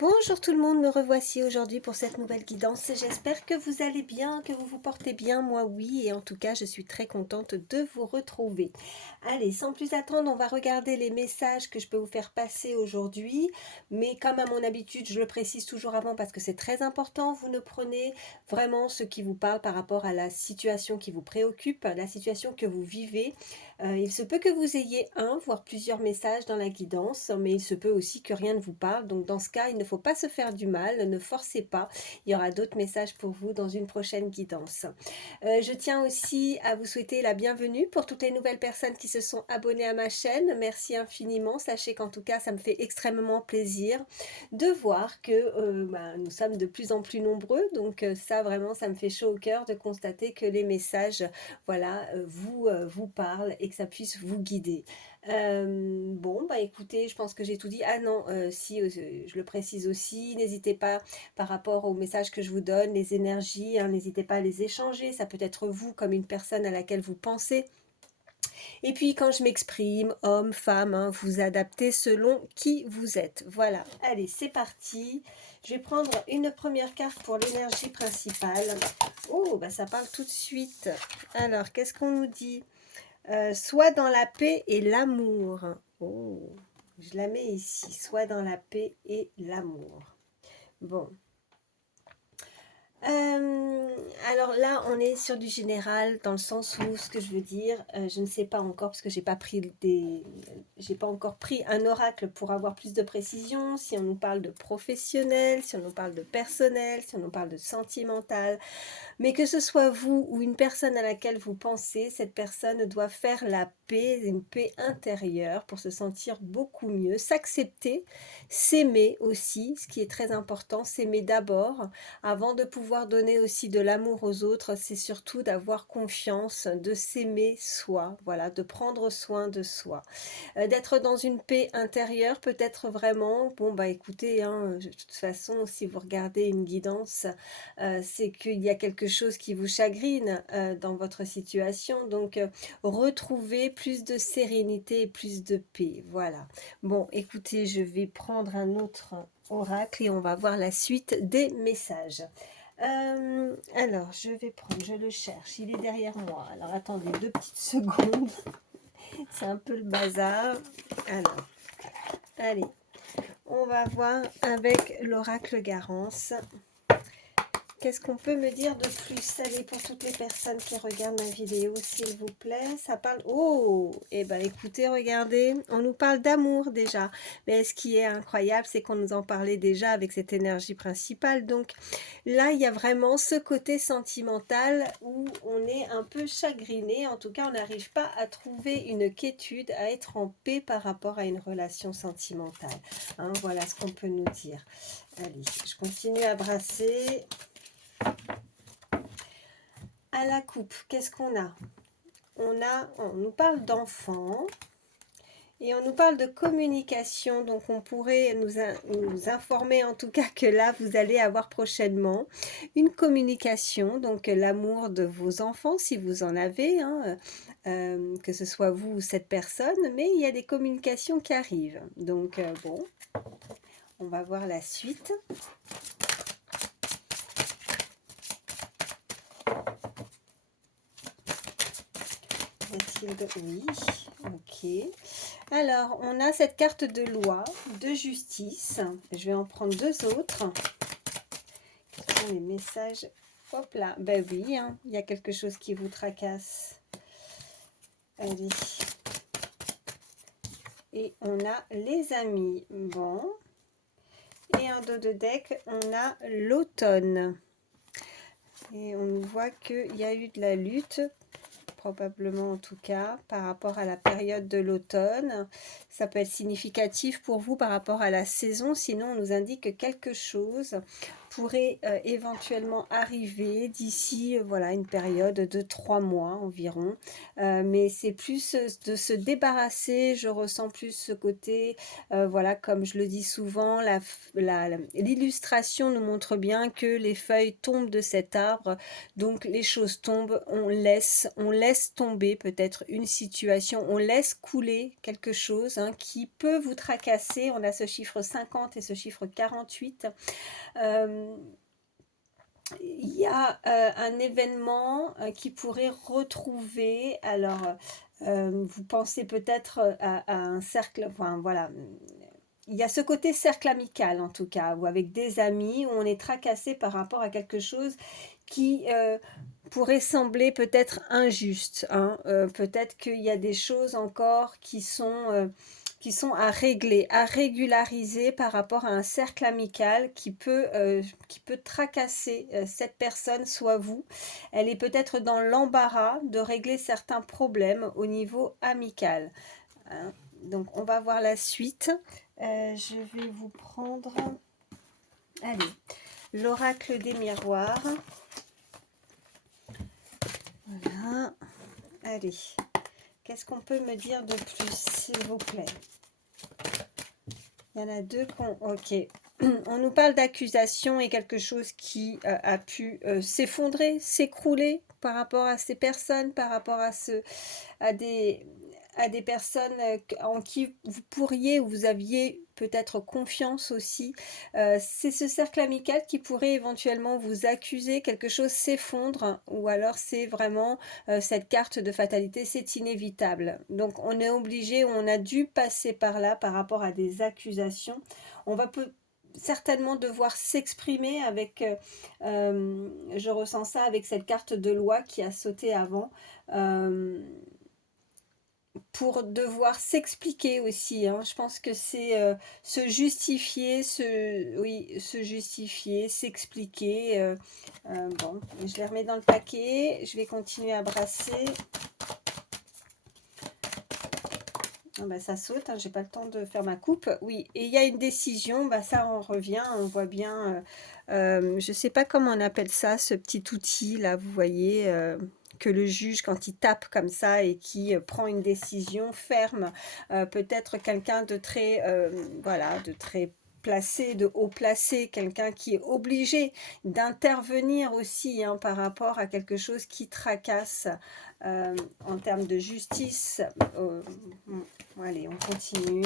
Bonjour tout le monde, me revoici aujourd'hui pour cette nouvelle guidance. J'espère que vous allez bien, que vous vous portez bien. Moi oui, et en tout cas je suis très contente de vous retrouver. Allez, sans plus attendre, on va regarder les messages que je peux vous faire passer aujourd'hui. Mais comme à mon habitude, je le précise toujours avant parce que c'est très important, vous ne prenez vraiment ce qui vous parle par rapport à la situation qui vous préoccupe, la situation que vous vivez. Il se peut que vous ayez un, voire plusieurs messages dans la guidance, mais il se peut aussi que rien ne vous parle. Donc dans ce cas, il ne faut pas se faire du mal, ne forcez pas. Il y aura d'autres messages pour vous dans une prochaine guidance. Je tiens aussi à vous souhaiter la bienvenue pour toutes les nouvelles personnes qui se sont abonnées à ma chaîne. Merci infiniment. Sachez qu'en tout cas, ça me fait extrêmement plaisir de voir que nous sommes de plus en plus nombreux. Donc ça, vraiment, ça me fait chaud au cœur de constater que les messages voilà, vous parle et que ça puisse vous guider. Bon, bah écoutez, je pense que j'ai tout dit. Ah non, si, je le précise aussi, n'hésitez pas par rapport aux messages que je vous donne, les énergies, hein, n'hésitez pas à les échanger. Ça peut être vous comme une personne à laquelle vous pensez. Et puis quand je m'exprime, homme, femme, hein, vous adaptez selon qui vous êtes. Voilà, allez, c'est parti. Je vais prendre une première carte pour l'énergie principale. Oh, bah ça parle tout de suite. Alors, qu'est-ce qu'on nous dit? Soit dans la paix et l'amour. Oh, je la mets ici. Soit dans la paix et l'amour. Bon. Alors là, on est sur du général, dans le sens où, ce que je veux dire, je ne sais pas encore, parce que j'ai pas encore pris un oracle pour avoir plus de précision, si on nous parle de professionnel, si on nous parle de personnel, si on nous parle de sentimental. Mais que ce soit vous ou une personne à laquelle vous pensez, cette personne doit faire la paix, une paix intérieure pour se sentir beaucoup mieux, s'accepter, s'aimer aussi, ce qui est très important, s'aimer d'abord, avant de pouvoir donner aussi de l'amour aux autres, c'est surtout d'avoir confiance, de s'aimer soi, voilà, de prendre soin de soi. D'être dans une paix intérieure, peut-être vraiment, bon bah écoutez, hein, de toute façon, si vous regardez une guidance, c'est qu'il y a quelque chose qui vous chagrine dans votre situation, donc retrouvez plus de sérénité et plus de paix, voilà. Bon, écoutez, je vais prendre un autre oracle et on va voir la suite des messages. Alors, je vais prendre, je le cherche, il est derrière moi. Alors, attendez 2 petites secondes. C'est un peu le bazar. Alors, allez, on va voir avec l'oracle Garance. Qu'est-ce qu'on peut me dire de plus? Allez, pour toutes les personnes qui regardent ma vidéo, s'il vous plaît, ça parle... Oh, eh ben écoutez, regardez, on nous parle d'amour déjà. Mais ce qui est incroyable, c'est qu'on nous en parlait déjà avec cette énergie principale. Donc là, il y a vraiment ce côté sentimental où on est un peu chagriné. En tout cas, on n'arrive pas à trouver une quiétude, à être en paix par rapport à une relation sentimentale. Hein, voilà ce qu'on peut nous dire. Allez, je continue à brasser. À la coupe, qu'est-ce qu'on a? On nous parle d'enfants et on nous parle de communication, donc on pourrait nous informer en tout cas que là vous allez avoir prochainement une communication, donc l'amour de vos enfants si vous en avez, hein, que ce soit vous ou cette personne, mais il y a des communications qui arrivent. Donc bon, on va voir la suite. Oui, ok. Alors, on a cette carte de loi, de justice. Je vais en prendre 2 autres. Quels sont les messages? Hop là, ben oui, hein, il y a quelque chose qui vous tracasse. Allez. Et on a les amis. Bon. Et en dos de deck, on a l'automne. Et on voit qu'il y a eu de la lutte, probablement en tout cas, par rapport à la période de l'automne. Ça peut être significatif pour vous par rapport à la saison, sinon on nous indique quelque chose pourrait éventuellement arriver d'ici voilà une période de 3 mois environ. Mais c'est plus de se débarrasser, je ressens plus ce côté, voilà, comme je le dis souvent, l'illustration nous montre bien que les feuilles tombent de cet arbre, donc les choses tombent, on laisse tomber peut-être une situation, on laisse couler quelque chose hein, qui peut vous tracasser. On a ce chiffre 50 et ce chiffre 48. Il y a un événement qui pourrait retrouver, alors vous pensez peut-être à un cercle, enfin voilà, il y a ce côté cercle amical en tout cas, ou avec des amis, où on est tracassé par rapport à quelque chose qui pourrait sembler peut-être injuste, hein. Peut-être qu'il y a des choses encore qui sont à régler, à régulariser par rapport à un cercle amical qui peut tracasser cette personne, soit vous. Elle est peut-être dans l'embarras de régler certains problèmes au niveau amical, hein. Donc on va voir la suite. Je vais vous prendre, allez, l'oracle des miroirs. Voilà, allez, qu'est-ce qu'on peut me dire de plus, s'il vous plaît? Il y en a deux qu'on... Ok. On nous parle d'accusation et quelque chose qui a pu s'effondrer, s'écrouler par rapport à ces personnes, par rapport à des personnes en qui vous pourriez ou vous aviez peut-être confiance aussi. C'est ce cercle amical qui pourrait éventuellement vous accuser, quelque chose s'effondre, ou alors c'est vraiment cette carte de fatalité, c'est inévitable. Donc on est obligé, on a dû passer par là par rapport à des accusations. On va certainement devoir s'exprimer avec, je ressens ça avec cette carte de loi qui a sauté avant, pour devoir s'expliquer aussi, hein. Je pense que c'est se justifier, se justifier, s'expliquer. Bon, je les remets dans le paquet, je vais continuer à brasser. Ah bah ça saute, hein, j'ai pas le temps de faire ma coupe. Oui, et il y a une décision, bah ça on revient, on voit bien, je sais pas comment on appelle ça, ce petit outil là, vous voyez, que le juge quand il tape comme ça et qui prend une décision ferme, peut-être quelqu'un de très, voilà, de très placé, de haut placé, quelqu'un qui est obligé d'intervenir aussi hein, par rapport à quelque chose qui tracasse en termes de justice. Allez, on continue.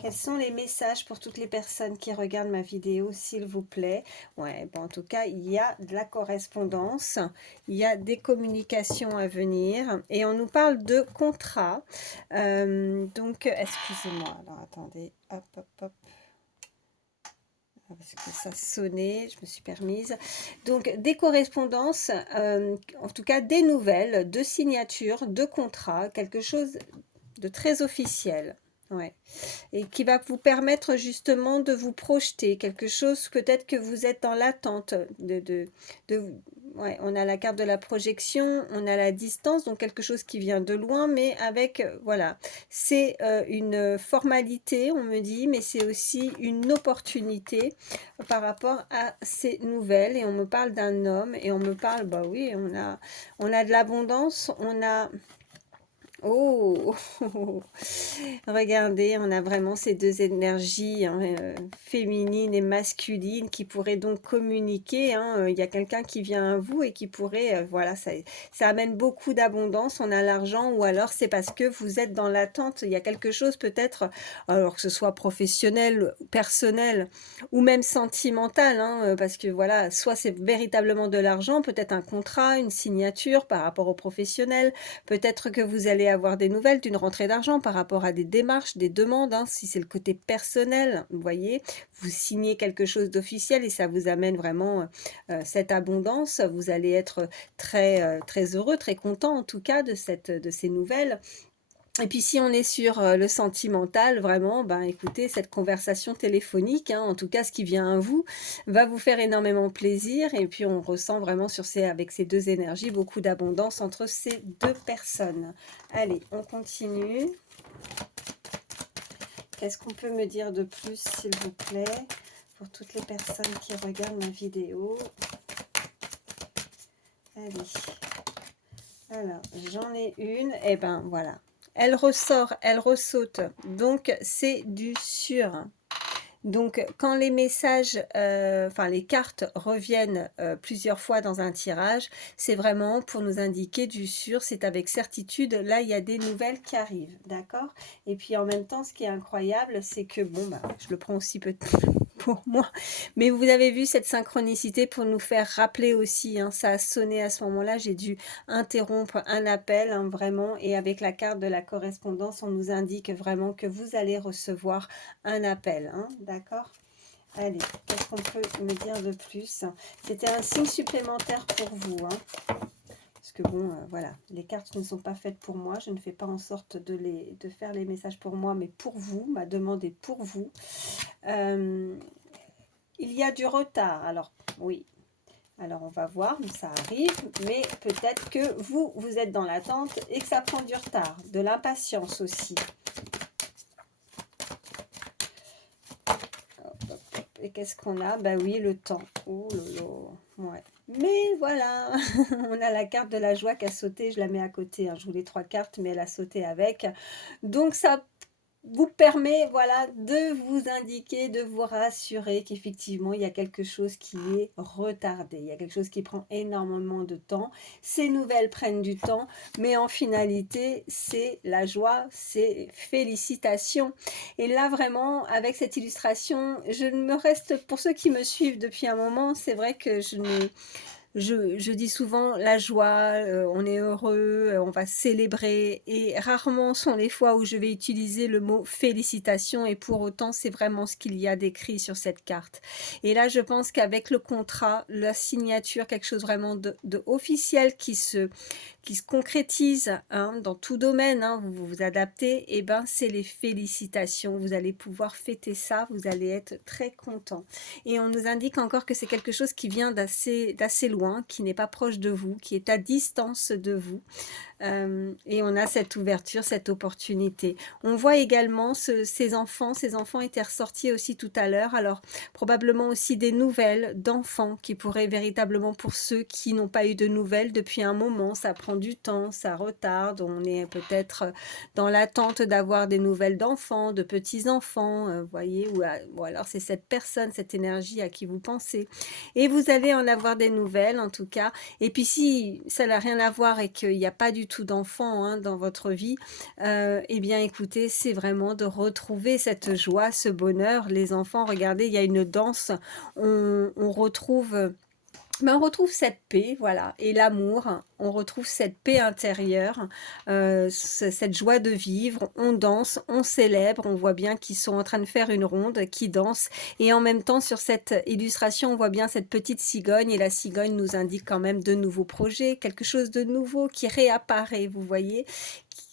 Quels sont les messages pour toutes les personnes qui regardent ma vidéo, s'il vous plaît? Ouais, bon, en tout cas, il y a de la correspondance, il y a des communications à venir et on nous parle de contrat. Donc, excusez-moi, alors attendez, hop, hop, hop. Parce que ça sonnait, je me suis permise. Donc, des correspondances, en tout cas des nouvelles, de signatures, de contrats, quelque chose de très officiel. Ouais. Et qui va vous permettre justement de vous projeter, quelque chose peut-être que vous êtes dans l'attente ouais, on a la carte de la projection, on a la distance, donc quelque chose qui vient de loin, mais avec, voilà, c'est une formalité, on me dit, mais c'est aussi une opportunité par rapport à ces nouvelles, et on me parle d'un homme, et on me parle, bah oui, on a de l'abondance, on a... Oh, regardez, on a vraiment ces deux énergies hein, féminines et masculines qui pourraient donc communiquer. Hein. Il y a quelqu'un qui vient à vous et qui pourrait, voilà, ça amène beaucoup d'abondance. On a l'argent ou alors c'est parce que vous êtes dans l'attente. Il y a quelque chose peut-être, alors que ce soit professionnel, personnel ou même sentimental, hein, parce que voilà, soit c'est véritablement de l'argent, peut-être un contrat, une signature par rapport au professionnel. Peut-être que vous allez avoir des nouvelles d'une rentrée d'argent par rapport à des démarches, des demandes, hein, si c'est le côté personnel, vous voyez, vous signez quelque chose d'officiel et ça vous amène vraiment cette abondance, vous allez être très, très heureux, très content en tout cas de ces nouvelles. Et puis si on est sur le sentimental, vraiment, ben écoutez, cette conversation téléphonique, hein, en tout cas ce qui vient à vous, va vous faire énormément plaisir. Et puis on ressent vraiment avec ces deux énergies beaucoup d'abondance entre ces deux personnes. Allez, on continue. Qu'est-ce qu'on peut me dire de plus, s'il vous plaît, pour toutes les personnes qui regardent ma vidéo? Allez. Alors, j'en ai une. Et ben voilà. Elle ressort, elle ressaute. Donc, c'est du sûr. Donc, quand les messages, enfin les cartes reviennent plusieurs fois dans un tirage, c'est vraiment pour nous indiquer du sûr, c'est avec certitude, là il y a des nouvelles qui arrivent, d'accord? Et puis en même temps, ce qui est incroyable, c'est que, bon, bah, je le prends aussi peut-être pour moi, mais vous avez vu cette synchronicité pour nous faire rappeler aussi, hein, ça a sonné à ce moment-là, j'ai dû interrompre un appel, hein, vraiment, et avec la carte de la correspondance, on nous indique vraiment que vous allez recevoir un appel, hein, d'accord? Allez, qu'est-ce qu'on peut me dire de plus? C'était un signe supplémentaire pour vous, hein, parce que bon, voilà, les cartes ne sont pas faites pour moi, je ne fais pas en sorte de faire les messages pour moi, mais pour vous, ma demande est pour vous. Il y a du retard, alors oui, alors on va voir, ça arrive, mais peut-être que vous êtes dans l'attente et que ça prend du retard, de l'impatience aussi. Et qu'est-ce qu'on a? Bah oui, le temps. Oh là là, ouais. Mais voilà, on a la carte de la joie qui a sauté, je la mets à côté, hein. Je voulais 3 cartes, mais elle a sauté avec. Donc ça vous permet, voilà, de vous indiquer, de vous rassurer qu'effectivement, il y a quelque chose qui est retardé. Il y a quelque chose qui prend énormément de temps. Ces nouvelles prennent du temps, mais en finalité, c'est la joie, c'est félicitations. Et là, vraiment, avec cette illustration, je ne me reste, pour ceux qui me suivent depuis un moment, c'est vrai que je dis souvent la joie, on est heureux, on va célébrer, et rarement sont les fois où je vais utiliser le mot félicitations, et pour autant c'est vraiment ce qu'il y a d'écrit sur cette carte. Et là je pense qu'avec le contrat, la signature, quelque chose vraiment de officiel qui se concrétise, hein, dans tout domaine, hein, vous vous adaptez, et ben c'est les félicitations. Vous allez pouvoir fêter ça, vous allez être très content. Et on nous indique encore que c'est quelque chose qui vient d'assez loin, qui n'est pas proche de vous, qui est à distance de vous. Et on a cette ouverture, cette opportunité. On voit également ces enfants étaient ressortis aussi tout à l'heure, alors probablement aussi des nouvelles d'enfants qui pourraient véritablement, pour ceux qui n'ont pas eu de nouvelles depuis un moment, ça prend du temps, ça retarde, on est peut-être dans l'attente d'avoir des nouvelles d'enfants, de petits-enfants, voyez, ou alors c'est cette personne, cette énergie à qui vous pensez. Et vous allez en avoir des nouvelles en tout cas. Et puis si ça n'a rien à voir et qu'il n'y a pas du tout d'enfants, hein, dans votre vie, eh bien écoutez, c'est vraiment de retrouver cette joie, ce bonheur. Les enfants, regardez, il y a une danse, on retrouve... Ben, on retrouve cette paix, voilà, et l'amour, on retrouve cette paix intérieure, cette joie de vivre, on danse, on célèbre, on voit bien qu'ils sont en train de faire une ronde, qui dansent, et en même temps sur cette illustration, on voit bien cette petite cigogne, et la cigogne nous indique quand même de nouveaux projets, quelque chose de nouveau qui réapparaît, vous voyez.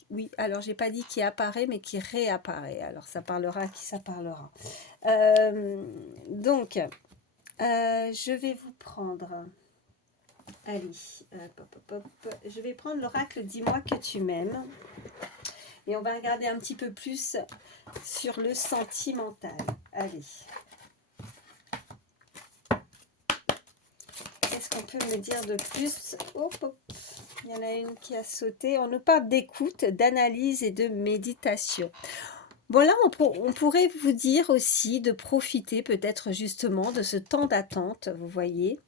Oui, alors j'ai pas dit qui apparaît, mais qui réapparaît, alors ça parlera à qui ça parlera. Donc... je vais vous prendre, allez, hop, hop, hop. Je vais prendre l'oracle Dis-moi que tu m'aimes, et on va regarder un petit peu plus sur le sentimental. Allez, qu'est-ce qu'on peut me dire de plus? Hop, hop. Il y en a une qui a sauté. On nous parle d'écoute, d'analyse et de méditation. Bon, là, on pourrait vous dire aussi de profiter peut-être justement de ce temps d'attente, vous voyez,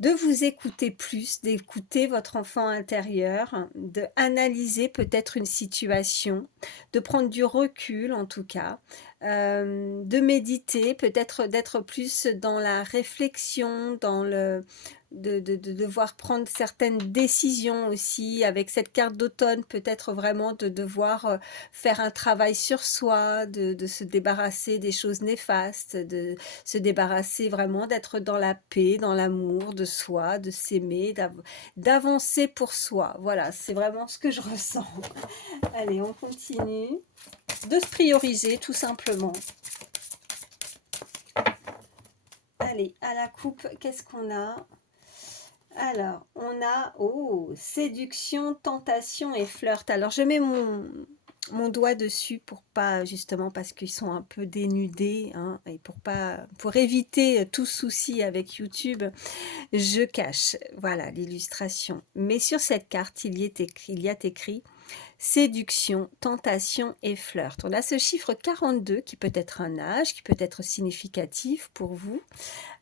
de vous écouter plus, d'écouter votre enfant intérieur, d'analyser peut-être une situation, de prendre du recul en tout cas, de méditer, peut-être d'être plus dans la réflexion, dans le... de devoir prendre certaines décisions aussi, avec cette carte d'automne, peut-être vraiment de devoir faire un travail sur soi, de se débarrasser des choses néfastes, de se débarrasser vraiment, d'être dans la paix, dans l'amour de soi, de s'aimer, d'avancer pour soi. Voilà, c'est vraiment ce que je ressens. Allez, on continue. De se prioriser, tout simplement. Allez, à la coupe, qu'est-ce qu'on a? Alors, on a, oh, séduction, tentation et flirt. Alors, je mets mon doigt dessus pour pas justement parce qu'ils sont un peu dénudés, hein, et pour éviter tout souci avec YouTube, je cache, voilà, l'illustration. Mais sur cette carte, il y a écrit séduction, tentation et flirt. On a ce chiffre 42 qui peut être un âge, qui peut être significatif pour vous.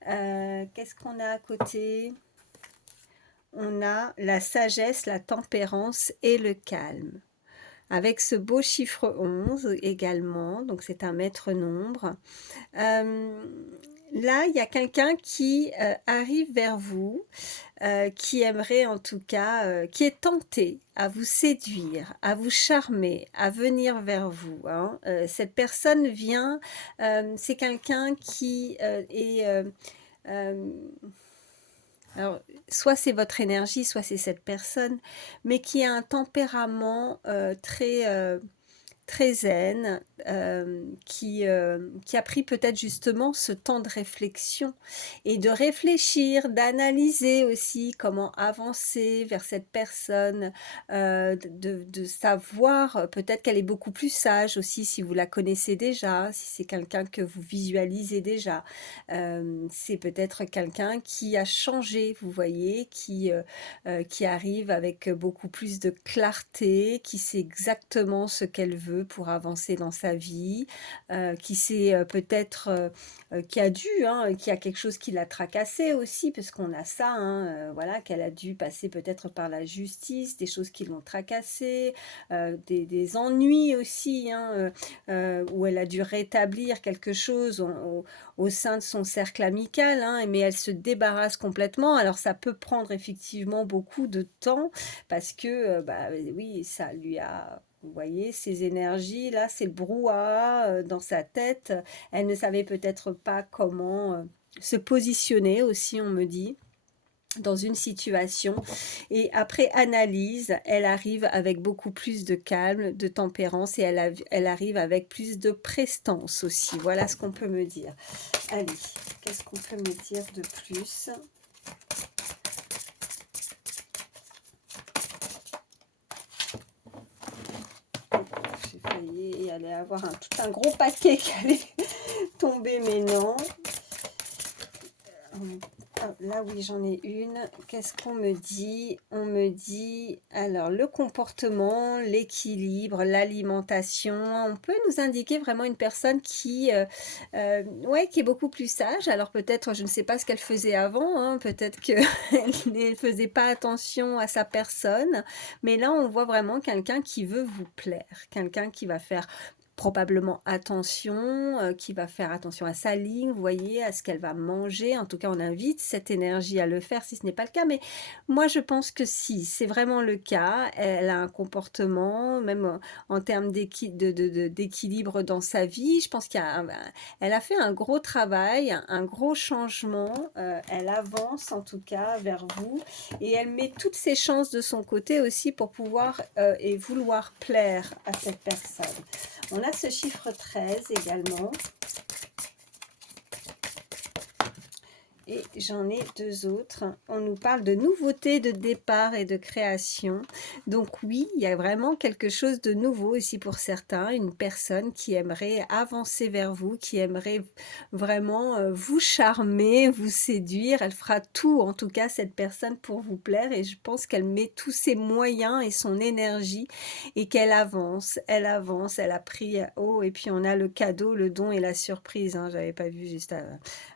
Qu'est-ce qu'on a à côté? On a la sagesse, la tempérance et le calme. Avec ce beau chiffre 11 également, donc c'est un maître nombre. Là, il y a quelqu'un qui arrive vers vous, qui aimerait en tout cas, qui est tenté à vous séduire, à vous charmer, à venir vers vous, hein. Cette personne vient, c'est quelqu'un qui est... alors, soit c'est votre énergie, soit c'est cette personne, mais qui a un tempérament très zen, qui a pris peut-être justement ce temps de réflexion et de réfléchir, d'analyser aussi comment avancer vers cette personne, de savoir peut-être qu'elle est beaucoup plus sage aussi si vous la connaissez déjà, si c'est quelqu'un que vous visualisez déjà. C'est peut-être quelqu'un qui a changé, vous voyez, qui arrive avec beaucoup plus de clarté, qui sait exactement ce qu'elle veut pour avancer dans sa vie, qui sait peut-être, qui a dû, hein, qui a quelque chose qui l'a tracassé aussi, parce qu'on a ça, hein, voilà, qu'elle a dû passer peut-être par la justice, des choses qui l'ont tracassée, des ennuis aussi, hein, où elle a dû rétablir quelque chose au sein de son cercle amical, hein, mais elle se débarrasse complètement. Alors ça peut prendre effectivement beaucoup de temps parce que, bah, oui, ça lui a... Vous voyez, ces énergies, là, c'est le brouhaha dans sa tête. Elle ne savait peut-être pas comment se positionner aussi, on me dit, dans une situation. Et après analyse, elle arrive avec beaucoup plus de calme, de tempérance et elle arrive avec plus de prestance aussi. Voilà ce qu'on peut me dire. Allez, qu'est-ce qu'on peut me dire de plus? J'ai failli aller avoir tout un gros paquet qui allait tomber, mais non. Là, oui, j'en ai une. Qu'est-ce qu'on me dit? On me dit, alors, le comportement, l'équilibre, l'alimentation. On peut nous indiquer vraiment une personne ouais, qui est beaucoup plus sage. Alors, peut-être, je ne sais pas ce qu'elle faisait avant, hein, peut-être qu'elle ne faisait pas attention à sa personne. Mais là, on voit vraiment quelqu'un qui veut vous plaire. Quelqu'un qui va faire probablement attention, qui va faire attention à sa ligne, vous voyez, à ce qu'elle va manger. En tout cas, on invite cette énergie à le faire si ce n'est pas le cas. Mais moi, je pense que si, c'est vraiment le cas. Elle a un comportement, même en termes d'équilibre dans sa vie. Je pense elle a fait un gros travail, un gros changement. Elle avance en tout cas vers vous. Et elle met toutes ses chances de son côté aussi pour pouvoir et vouloir plaire à cette personne. On a ce chiffre 13 également. Et j'en ai deux autres. On nous parle de nouveautés, de départ et de création. Donc oui, il y a vraiment quelque chose de nouveau ici pour certains. Une personne qui aimerait avancer vers vous, qui aimerait vraiment vous charmer, vous séduire. Elle fera tout, en tout cas, cette personne pour vous plaire. Et je pense qu'elle met tous ses moyens et son énergie et qu'elle avance. Elle avance, elle a pris... Oh, et puis on a le cadeau, le don et la surprise. Hein. J'avais pas vu juste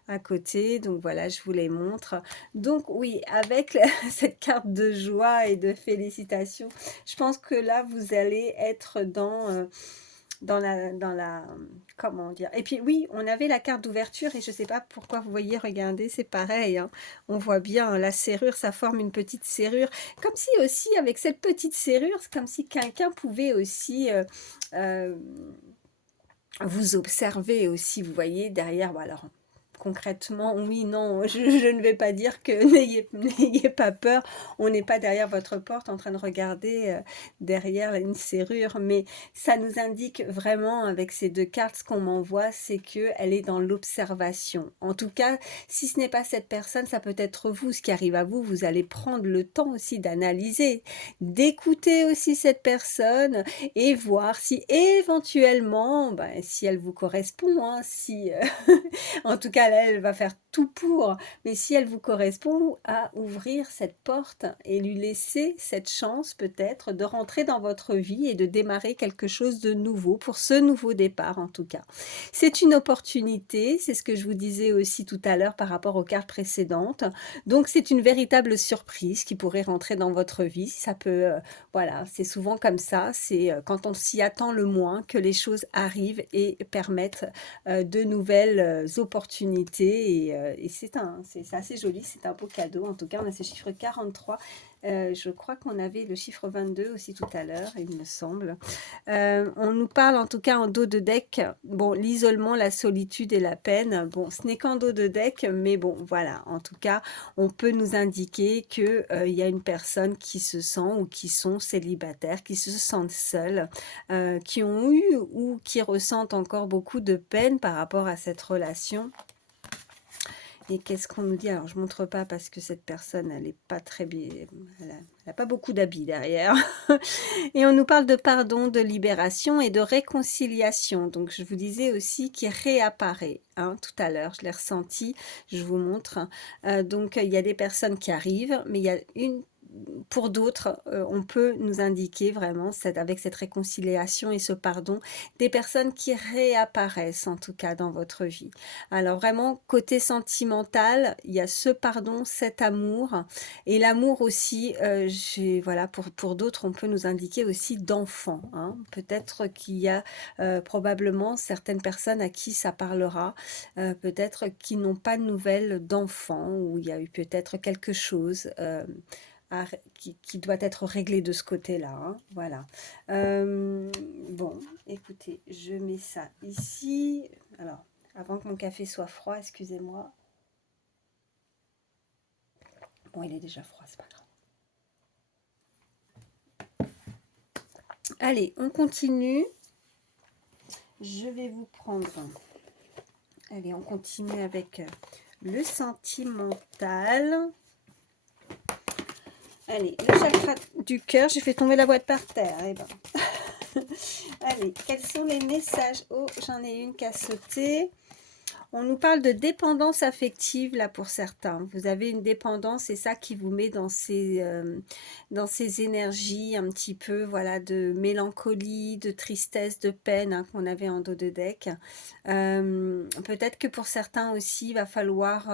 à côté, donc voilà, je vous les montre. Donc oui, avec cette carte de joie et de félicitations, je pense que là, vous allez être dans la, comment dire, et puis oui, on avait la carte d'ouverture, et je sais pas pourquoi vous voyez, regardez, c'est pareil, hein, on voit bien la serrure, ça forme une petite serrure, comme si aussi, avec cette petite serrure, c'est comme si quelqu'un pouvait aussi... vous observer aussi, vous voyez, derrière, bon alors concrètement, oui, non, je ne vais pas dire que n'ayez pas peur. On n'est pas derrière votre porte en train de regarder derrière une serrure, mais ça nous indique vraiment avec ces deux cartes, ce qu'on m'envoie, c'est qu'elle est dans l'observation. En tout cas, si ce n'est pas cette personne, ça peut être vous, ce qui arrive à vous. Vous allez prendre le temps aussi d'analyser, d'écouter aussi cette personne et voir si éventuellement, ben, si elle vous correspond, hein, si, en tout cas, là, elle va faire tout pour, mais si elle vous correspond, à ouvrir cette porte et lui laisser cette chance peut-être de rentrer dans votre vie et de démarrer quelque chose de nouveau, pour ce nouveau départ en tout cas. C'est une opportunité, c'est ce que je vous disais aussi tout à l'heure par rapport aux cartes précédentes. Donc c'est une véritable surprise qui pourrait rentrer dans votre vie. Ça peut, voilà, c'est souvent comme ça, c'est quand on s'y attend le moins que les choses arrivent et permettent de nouvelles opportunités et c'est assez joli, c'est un beau cadeau. En tout cas, on a ce chiffre 43. Je crois qu'on avait le chiffre 22 aussi tout à l'heure, il me semble. On nous parle en tout cas en dos de deck, bon, l'isolement, la solitude et la peine. Bon, ce n'est qu'en dos de deck, mais bon, voilà. En tout cas, on peut nous indiquer qu'il y a une personne qui se sent ou qui sont célibataires, qui se sentent seuls, qui ont eu ou qui ressentent encore beaucoup de peine par rapport à cette relation. Et qu'est-ce qu'on nous dit? Alors, je ne montre pas parce que cette personne, elle n'est pas très bien. Elle n'a pas beaucoup d'habits derrière. Et on nous parle de pardon, de libération et de réconciliation. Donc, je vous disais aussi qu'il réapparaît. Hein, tout à l'heure, je l'ai ressenti. Je vous montre. Donc, il y a des personnes qui arrivent, mais il y a pour d'autres, on peut nous indiquer vraiment, avec cette réconciliation et ce pardon, des personnes qui réapparaissent en tout cas dans votre vie. Alors vraiment, côté sentimental, il y a ce pardon, cet amour, et l'amour aussi, voilà, pour d'autres, on peut nous indiquer aussi d'enfants. Hein. Peut-être qu'il y a probablement certaines personnes à qui ça parlera, peut-être qui n'ont pas de nouvelles d'enfants, ou il y a eu peut-être quelque chose qui doit être réglé de ce côté-là. Hein, voilà. Bon, écoutez, je mets ça ici. Alors, avant que mon café soit froid, excusez-moi. Bon, il est déjà froid, c'est pas grave. Allez, on continue. Je vais vous prendre... Allez, on continue avec le sentimental. Allez, le chakra du cœur, j'ai fait tomber la boîte par terre. Eh ben. Allez, quels sont les messages? Oh, j'en ai une qui a sauté. On nous parle de dépendance affective, là, pour certains. Vous avez une dépendance, c'est ça qui vous met dans ces énergies un petit peu, voilà, de mélancolie, de tristesse, de peine, hein, qu'on avait en dos de deck. Peut-être que pour certains aussi, il va falloir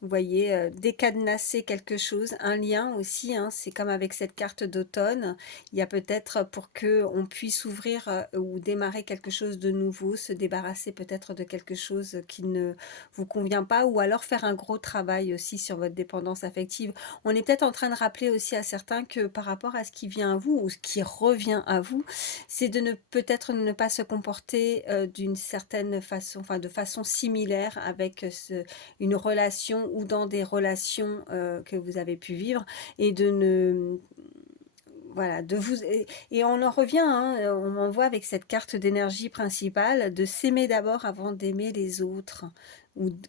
vous voyez, décadenasser quelque chose, un lien aussi, hein, c'est comme avec cette carte d'automne, il y a peut-être pour que on puisse ouvrir ou démarrer quelque chose de nouveau, se débarrasser peut-être de quelque chose qui ne vous convient pas, ou alors faire un gros travail aussi sur votre dépendance affective. On est peut-être en train de rappeler aussi à certains que par rapport à ce qui vient à vous, ou ce qui revient à vous, c'est de peut-être ne pas se comporter d'une certaine façon, enfin de façon similaire avec une relation ou dans des relations que vous avez pu vivre, et de ne... Voilà, de vous... Et on en revient, hein, on m'envoie avec cette carte d'énergie principale, de s'aimer d'abord avant d'aimer les autres,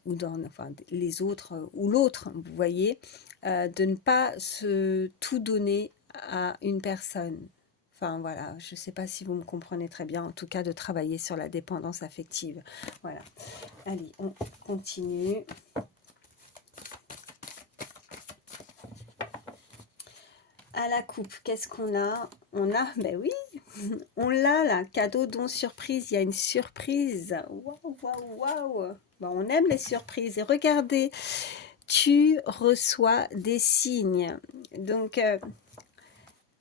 enfin, les autres, ou l'autre, vous voyez, de ne pas se tout donner à une personne. Enfin voilà, je ne sais pas si vous me comprenez très bien, en tout cas de travailler sur la dépendance affective. Voilà. Allez, on continue. À la coupe, qu'est-ce qu'on a? On a, ben oui, on l'a là, cadeau, don, surprise. Il y a une surprise. Waouh, waouh, waouh. Ben, on aime les surprises. Et regardez, tu reçois des signes. Donc,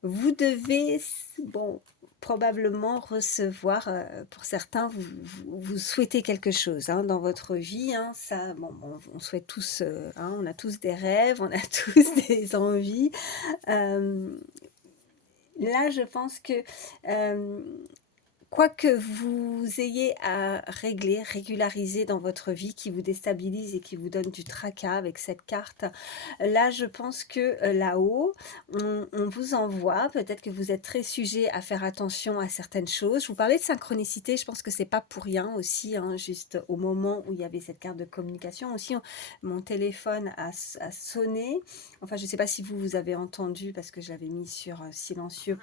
vous devez, bon, probablement recevoir, pour certains, vous souhaitez quelque chose hein, dans votre vie. Hein, ça, bon, on souhaite tous, hein, on a tous des rêves, on a tous des envies. Là, je pense que quoi que vous ayez à régler, régulariser dans votre vie qui vous déstabilise et qui vous donne du tracas avec cette carte, là, je pense que là-haut, on vous envoie, peut-être que vous êtes très sujet à faire attention à certaines choses. Je vous parlais de synchronicité, je pense que c'est pas pour rien aussi, hein, juste au moment où il y avait cette carte de communication aussi, mon téléphone a sonné. Enfin, je ne sais pas si vous avez entendu parce que je l'avais mis sur silencieux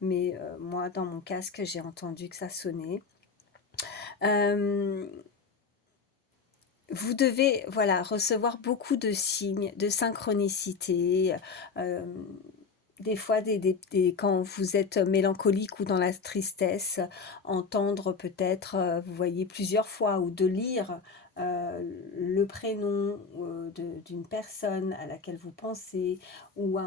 mais moi, dans mon casque, j'ai entendu que ça sonnait. Euh, Vous devez, voilà, recevoir beaucoup de signes, de synchronicité. euh, des fois, quand vous êtes mélancolique ou dans la tristesse, entendre peut-être, vous voyez plusieurs fois, ou de lire le prénom d'une personne à laquelle vous pensez, ou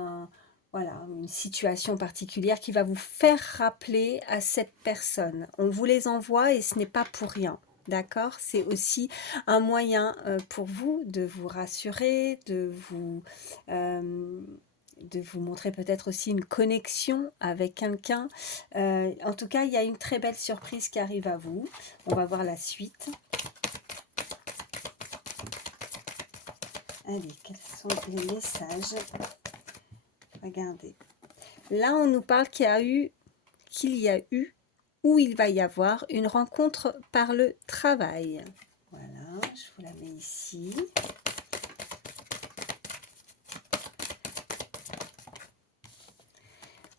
voilà, une situation particulière qui va vous faire rappeler à cette personne. On vous les envoie et ce n'est pas pour rien. D'accord? C'est aussi un moyen pour vous de vous rassurer, euh, de vous montrer peut-être aussi une connexion avec quelqu'un. En tout cas, il y a une très belle surprise qui arrive à vous. On va voir la suite. Allez, quels sont les messages? Regardez. Là, on nous parle qu'il y a eu ou il va y avoir une rencontre par le travail. Voilà, je vous la mets ici.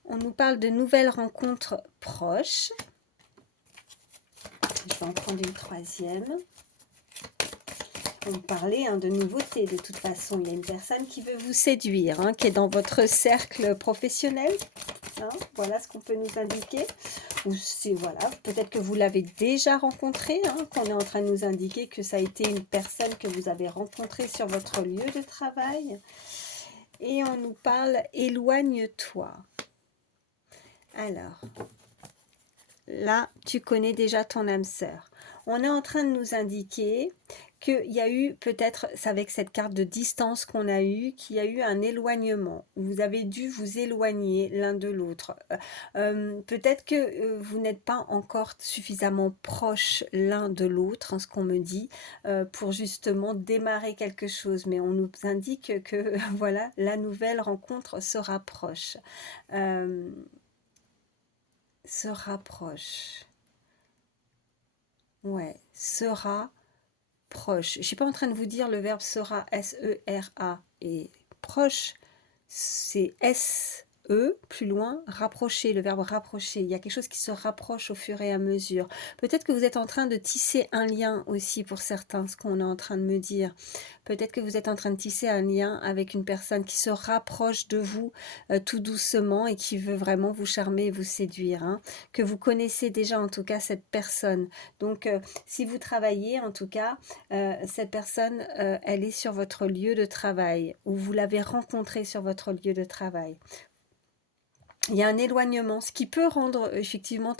On nous parle de nouvelles rencontres proches. Je vais en prendre une troisième. On parlait de nouveautés de toute façon. Il y a une personne qui veut vous séduire, qui est dans votre cercle professionnel. Voilà ce qu'on peut nous indiquer. Ou c'est voilà, peut-être que vous l'avez déjà rencontré, qu'on est en train de nous indiquer que ça a été une personne que vous avez rencontrée sur votre lieu de travail. Et on nous parle éloigne-toi. Alors, là, tu connais déjà ton âme sœur. On est en train de nous indiquer qu'il y a eu peut-être, c'est avec cette carte de distance qu'on a eu, qu'il y a eu un éloignement. Vous avez dû vous éloigner l'un de l'autre. Peut-être que vous n'êtes pas encore suffisamment proches l'un de l'autre, ce qu'on me dit, pour justement démarrer quelque chose. Mais on nous indique que voilà, la nouvelle rencontre se rapproche. Se rapproche. Ouais, sera proche. Je ne suis pas en train de vous dire le verbe sera, S-E-R-A, et proche, c'est S-E, plus loin, rapprocher, le verbe rapprocher. Il y a quelque chose qui se rapproche au fur et à mesure. Peut-être que vous êtes en train de tisser un lien aussi pour certains, ce qu'on est en train de me dire. Peut-être que vous êtes en train de tisser un lien avec une personne qui se rapproche de vous tout doucement et qui veut vraiment vous charmer et vous séduire. Que vous connaissez déjà en tout cas cette personne. Donc, si vous travaillez en tout cas, cette personne, elle est sur votre lieu de travail ou vous l'avez rencontrée sur votre lieu de travail. Il y a un éloignement, ce qui peut rendre effectivement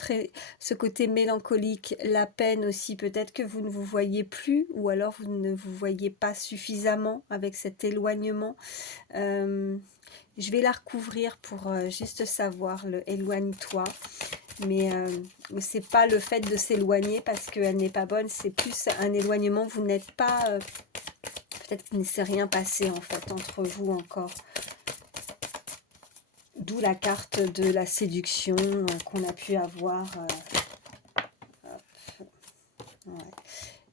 ce côté mélancolique, la peine aussi. Peut-être que vous ne vous voyez plus ou alors vous ne vous voyez pas suffisamment avec cet éloignement. Je vais la recouvrir pour juste savoir le éloigne-toi. Mais c'est pas le fait de s'éloigner parce qu'elle n'est pas bonne, c'est plus un éloignement. Vous n'êtes pas... peut-être qu'il ne s'est rien passé en fait entre vous encore. D'où la carte de la séduction qu'on a pu avoir. Ouais.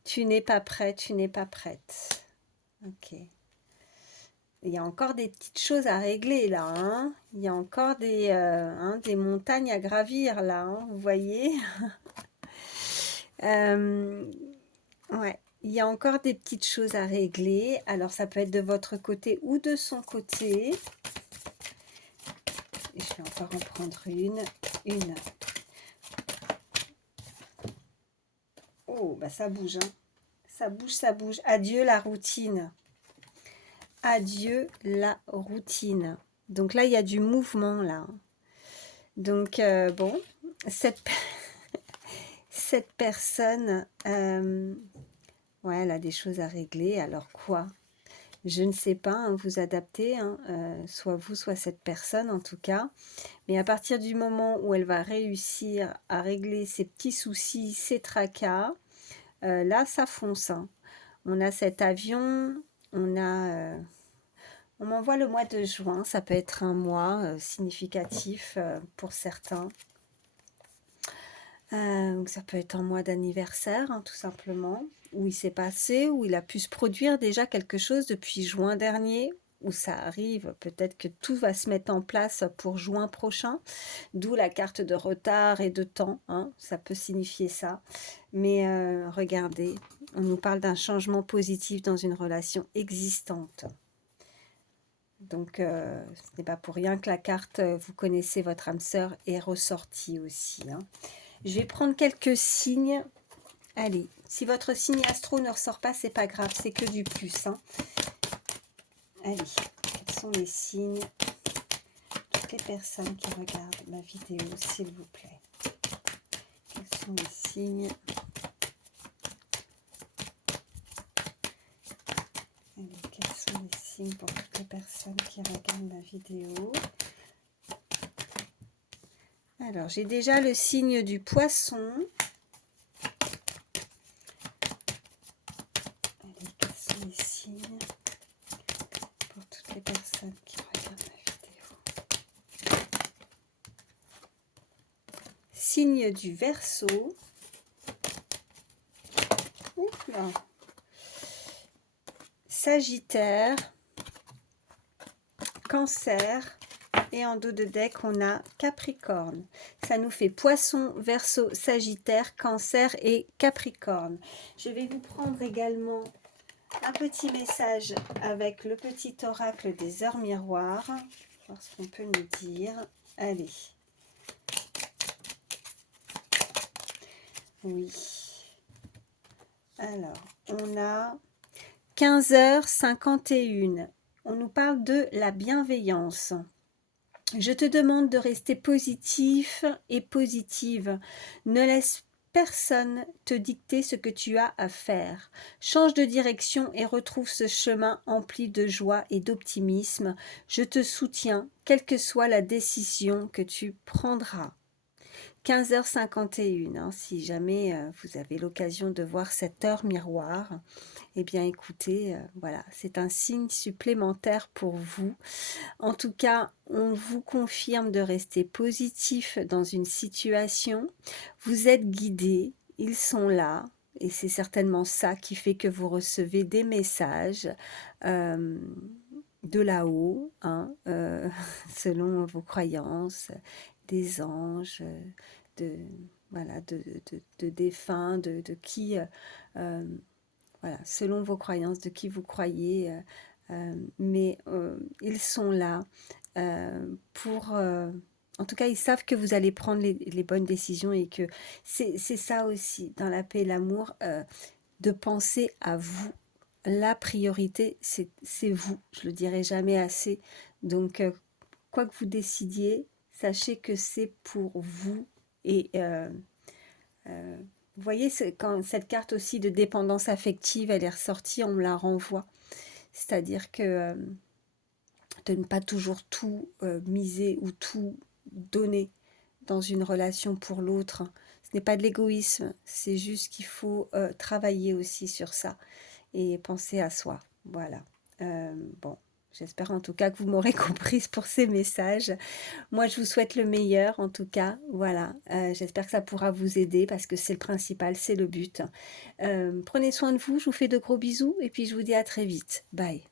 Tu n'es pas prêt, tu n'es pas prête. Ok. Il y a encore des petites choses à régler là. Il y a encore des montagnes à gravir là, vous voyez. Ouais. Il y a encore des petites choses à régler. Alors ça peut être de votre côté ou de son côté. Et je vais encore en prendre une. Oh, bah ça bouge. Ça bouge, ça bouge. Adieu la routine. Adieu la routine. Donc là, il y a du mouvement là. Donc bon, cette personne, ouais, elle a des choses à régler. Alors quoi? Je ne sais pas, hein, vous adapter, hein, soit vous, soit cette personne en tout cas. Mais à partir du moment où elle va réussir à régler ses petits soucis, ses tracas, là, ça fonce, hein. On a cet avion, on m'envoie le mois de juin, ça peut être un mois significatif pour certains. Ça peut être un mois d'anniversaire, hein, tout simplement, où il s'est passé, où il a pu se produire déjà quelque chose depuis juin dernier, où ça arrive, peut-être que tout va se mettre en place pour juin prochain, d'où la carte de retard et de temps, hein, ça peut signifier ça. Mais regardez, on nous parle d'un changement positif dans une relation existante. Donc, ce n'est pas pour rien que la carte, vous connaissez votre âme sœur, est ressortie aussi, hein. Je vais prendre quelques signes. Allez, si votre signe astro ne ressort pas, c'est pas grave, c'est que du plus, hein. Allez, quels sont les signes? Toutes les personnes qui regardent ma vidéo, s'il vous plaît. Quels sont les signes? Allez, quels sont les signes pour toutes les personnes qui regardent ma vidéo? Alors, j'ai déjà le signe du poisson. Allez, quels sont les signes pour toutes les personnes qui regardent ma vidéo? Signe du Verseau. Oula. Sagittaire, Cancer, et en dos de deck, on a Capricorne. Ça nous fait Poisson, Verseau, Sagittaire, Cancer et Capricorne. Je vais vous prendre également un petit message avec le petit oracle des heures miroirs. Voir ce qu'on peut nous dire. Allez. Oui. Alors, on a 15h51. On nous parle de la bienveillance. Je te demande de rester positif et positive. Ne laisse personne te dicter ce que tu as à faire. Change de direction et retrouve ce chemin empli de joie et d'optimisme. Je te soutiens, quelle que soit la décision que tu prendras. 15h51, hein, si jamais vous avez l'occasion de voir cette heure miroir, eh bien écoutez, voilà, c'est un signe supplémentaire pour vous. En tout cas, on vous confirme de rester positif dans une situation. Vous êtes guidés, ils sont là. Et c'est certainement ça qui fait que vous recevez des messages de là-haut, hein, selon vos croyances, des anges, de, voilà, de défunts, de qui, voilà, selon vos croyances, de qui vous croyez. Mais ils sont là pour... en tout cas, ils savent que vous allez prendre les bonnes décisions et que c'est ça aussi, dans la paix et l'amour, de penser à vous. La priorité, c'est vous. Je le dirai jamais assez. Donc, quoi que vous décidiez, sachez que c'est pour vous. Et vous voyez, quand cette carte aussi de dépendance affective, elle est ressortie, on me la renvoie. C'est-à-dire que de ne pas toujours tout miser ou tout donner dans une relation pour l'autre. Ce n'est pas de l'égoïsme, c'est juste qu'il faut travailler aussi sur ça et penser à soi. Voilà. Bon, j'espère en tout cas que vous m'aurez comprise pour ces messages. Moi, je vous souhaite le meilleur en tout cas. Voilà. J'espère que ça pourra vous aider parce que c'est le principal, c'est le but. Prenez soin de vous, je vous fais de gros bisous et puis je vous dis à très vite. Bye.